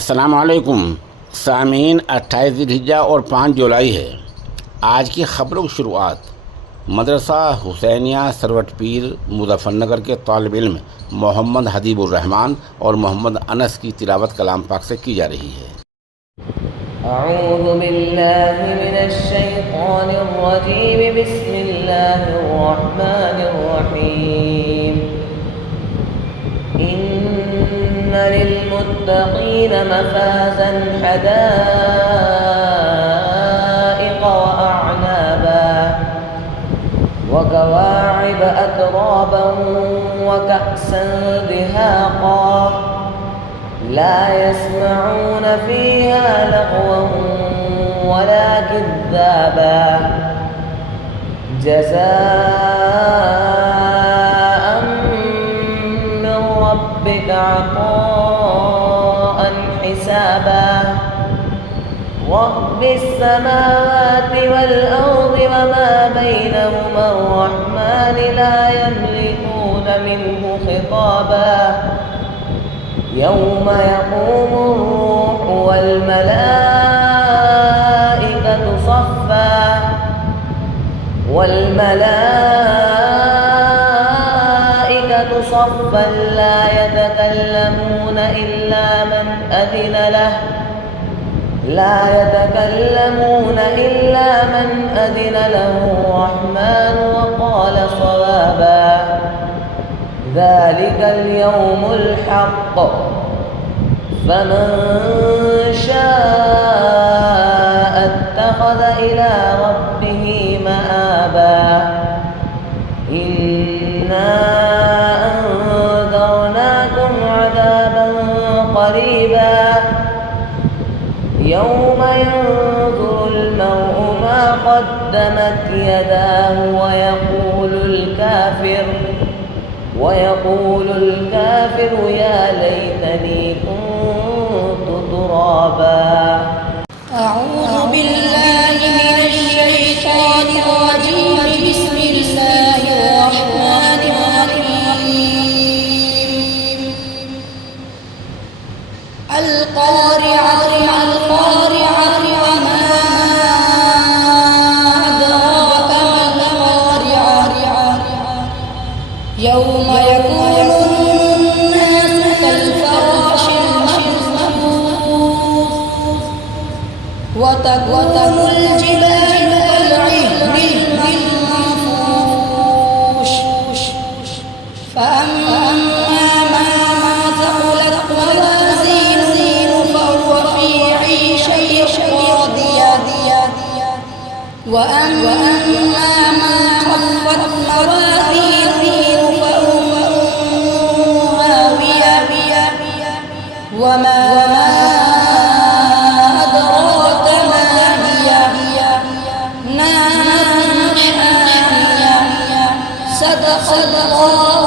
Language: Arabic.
अस्सलाम वालेकुम सामीन। 28 ज़िलहिज्जा और 5 जुलाई है। आज की ख़बरों की शुरुआत मदरसा हुसैनिया सरवट पीर मुज़फ़्फ़रनगर के तालिब इल्म मोहम्मद हबीबुर्रहमान और मोहम्मद अनस की तिलावत कलाम पाक से की जा रही है। अऊज़ु बिल्लाहि मिनश शैतानिर रजीम, बिस्मिल्लाहिर रहमानिर रहीम। इन्ना लिलमुत्तक़ीन मफ़ाज़न हदाइक़ व अअनाबा व कवाइब अतराबन व कअसन दिहाक़ा ला यस्मऊन फ़ीहा लग़वन वला किज़्ज़ाबा जज़ाअन मिन रब्बिका अताअन हिसाबा रब्बिस समावाति वल अर्दि वमा बैनहुमा अर्रहमान ला यमलिकून मिन्हु खिताबा यौम यक़ूमु अर्रूहु वल मलाइकतु सफ़्फ़ा ला यतकल्लमून इल्ला मन अज़िन लहु अर्रहमान व क़ाल सवाबा ज़ालिकल यौमुल हक़्क़ फ़मन शाअ इत्तख़ज़ इला रब्बिही मआबा इन्ना अंज़रनाकुम अज़ाबन क़रीबा यौम यंज़ुरुल मर्'ु मा क़द्दमत यदाहु ويقول الكافر يا ليتني كنت ترابا أعوذ بالله من الشيطان الرجيم بسم الله الرحمن الرحيم القارعة ما القارعة وما أدراك ما القارعة يوم يكون الناس كالفراش المبثوث وتكون الجبال كالعهن المنفوش فأما من ثقلت موازينه فهو في عيشة راضية وأما من خفت موازينه وما أدراك ما هي نار حامية صدق الله